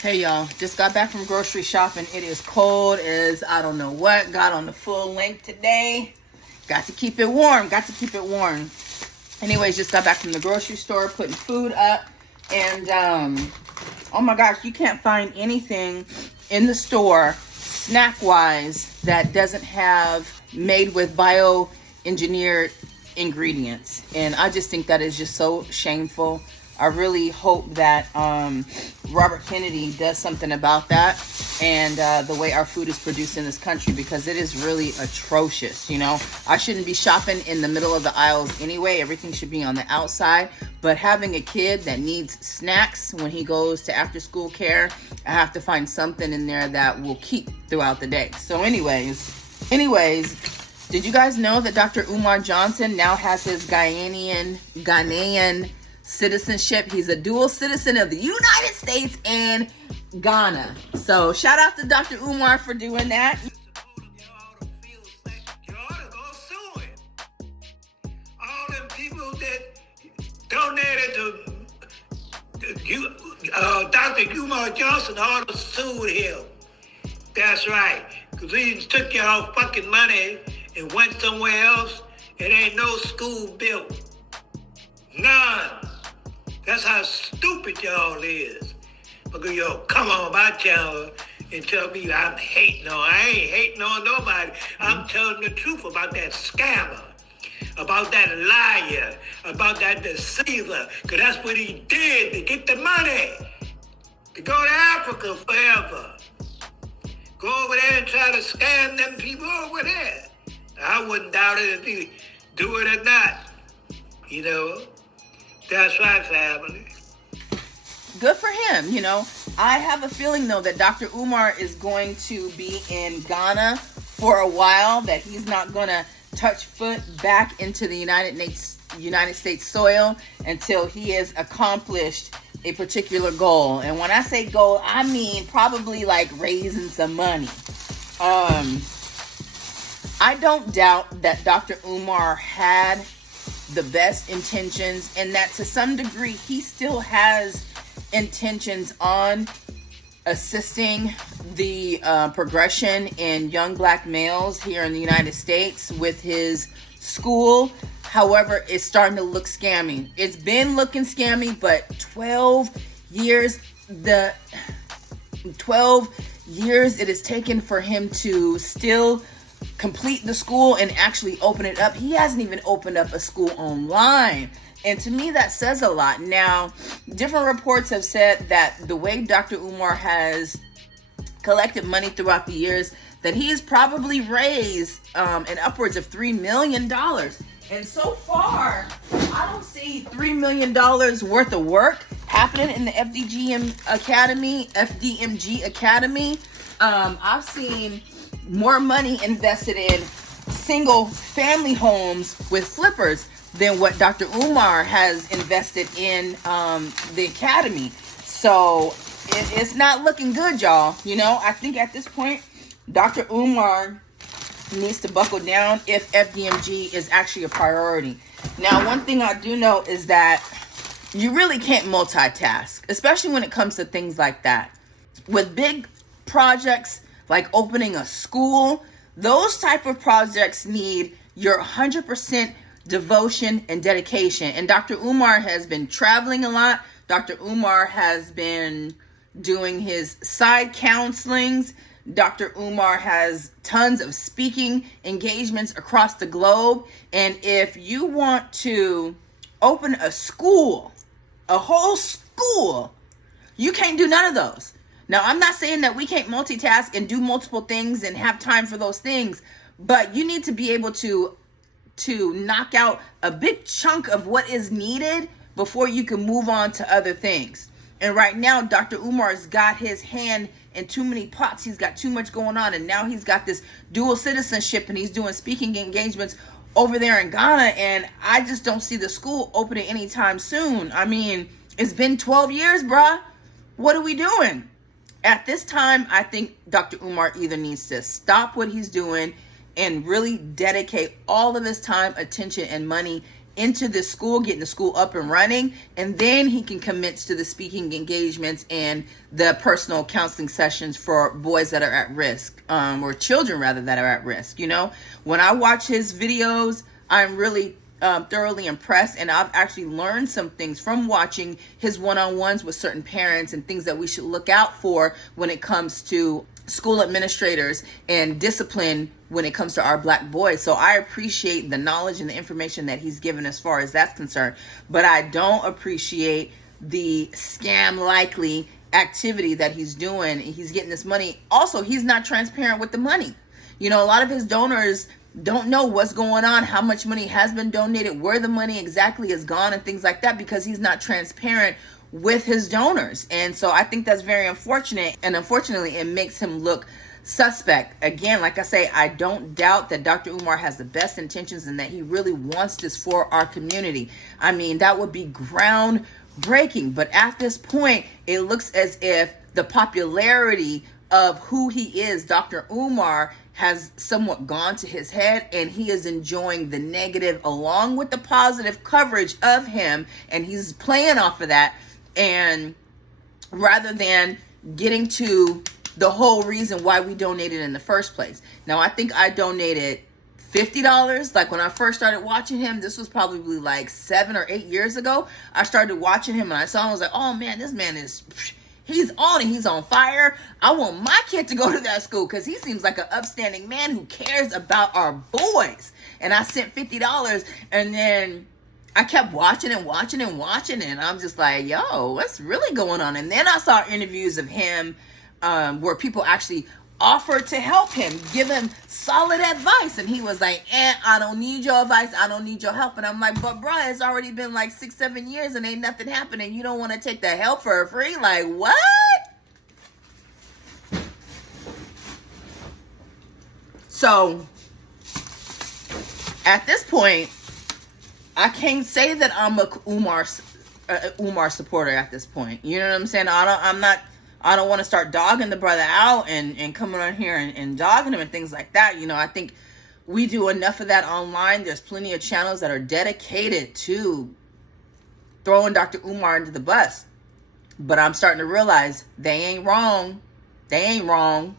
Hey y'all, just got back from grocery shopping. It is cold as I don't know what. Got on the full length today. Got to keep it warm. Anyways, just got back from the grocery store, putting food up. And oh my gosh, you can't find anything in the store snack-wise that doesn't have made with bioengineered ingredients. And I just think that is just so shameful. I really hope that Robert Kennedy does something about that and the way our food is produced in this country, because it is really atrocious. You know, I shouldn't be shopping in the middle of the aisles anyway. Everything should be on the outside. But having a kid that needs snacks when he goes to after school care, I have to find something in there that will keep throughout the day. So anyways, did you guys know that Dr. Umar Johnson now has his Ghanaian citizenship? He's a dual citizen of the United States and Ghana. So shout out to Dr. Umar for doing that. All them people that donated to Dr. Umar Johnson ought to sue him. That's right. Because he took y'all fucking money and went somewhere else. It ain't no school built. None. That's how stupid y'all is. Because y'all come on my channel and tell me I'm hating on. I ain't hating on nobody. I'm telling the truth about that scammer, about that liar, about that deceiver. Because that's what he did to get the money. To go to Africa forever. Go over there and try to scam them people over there. I wouldn't doubt it if he do it or not. You know? That's right, family. Good for him. You know, I have a feeling though that Dr. Umar is going to be in Ghana for a while, that he's not going to touch foot back into the United States soil until he has accomplished a particular goal. And when I say goal, I mean probably like raising some money. I don't doubt that Dr. Umar had the best intentions, and that to some degree he still has intentions on assisting the progression in young black males here in the United States with his school. However, it's starting to look scammy. It's been looking scammy, but 12 years it has taken for him to still complete the school and actually open it up. He hasn't even opened up a school online. And to me, that says a lot. Now, different reports have said that the way Dr. Umar has collected money throughout the years, that he has probably raised an upwards of $3 million. And so far, I don't see $3 million worth of work happening in the FDMG Academy. I've seen more money invested in single family homes with flippers than what Dr. Umar has invested in the academy. So it's not looking good, y'all. You know, I think at this point, Dr. Umar needs to buckle down if FDMG is actually a priority. Now, one thing I do know is that you really can't multitask, especially when it comes to things like that. With big projects like opening a school, those type of projects need your 100% devotion and dedication. And Dr. Umar has been traveling a lot. Dr. Umar has been doing his side counselings. Dr. Umar has tons of speaking engagements across the globe. And if you want to open a school, a whole school, you can't do none of those. Now, I'm not saying that we can't multitask and do multiple things and have time for those things, but you need to be able to knock out a big chunk of what is needed before you can move on to other things. And right now, Dr. Umar's got his hand in too many pots. He's got too much going on. And now he's got this dual citizenship and he's doing speaking engagements over there in Ghana. And I just don't see the school opening anytime soon. I mean, it's been 12 years, bruh. What are we doing? At this time, I think Dr. Umar either needs to stop what he's doing and really dedicate all of his time, attention, and money into this school, getting the school up and running, and then he can commit to the speaking engagements and the personal counseling sessions for boys that are at risk, or children rather that are at risk. You know, when I watch his videos, I'm really thoroughly impressed, and I've actually learned some things from watching his one-on-ones with certain parents and things that we should look out for when it comes to school administrators and discipline when it comes to our black boys. So I appreciate the knowledge and the information that he's given as far as that's concerned, but I don't appreciate the scam likely activity that he's doing. He's getting this money. Also, he's not transparent with the money. You know, a lot of his donors don't know what's going on, how much money has been donated, where the money exactly is gone, and things like that, because he's not transparent with his donors. And so I think that's very unfortunate, and unfortunately it makes him look suspect. Again, like I say, I don't doubt that Dr. Umar has the best intentions and that he really wants this for our community. I mean, that would be groundbreaking, but at this point it looks as if the popularity of who he is, Dr. Umar, has somewhat gone to his head, and he is enjoying the negative along with the positive coverage of him, and he's playing off of that, and rather than getting to the whole reason why we donated in the first place. Now, I think I donated $50. Like when I first started watching him, this was probably like 7 or 8 years ago. I started watching him and I saw him, I was like, oh man, this man is... he's on it. He's on fire. I want my kid to go to that school because he seems like an upstanding man who cares about our boys. And I sent $50, and then I kept watching and watching and watching, and I'm just like, yo, what's really going on? And then I saw interviews of him where people actually offered to help him, give him solid advice, and he was like, I don't need your advice, I don't need your help. And I'm like, but bro, it's already been like 6-7 years and ain't nothing happening. You don't want to take the help for free? Like, what? So at this point, I can't say that I'm a Umar supporter at this point. You know what I'm saying? I don't want to start dogging the brother out and coming on here and dogging him and things like that. You know, I think we do enough of that online. There's plenty of channels that are dedicated to throwing Dr. Umar into the bus. But I'm starting to realize they ain't wrong. They ain't wrong.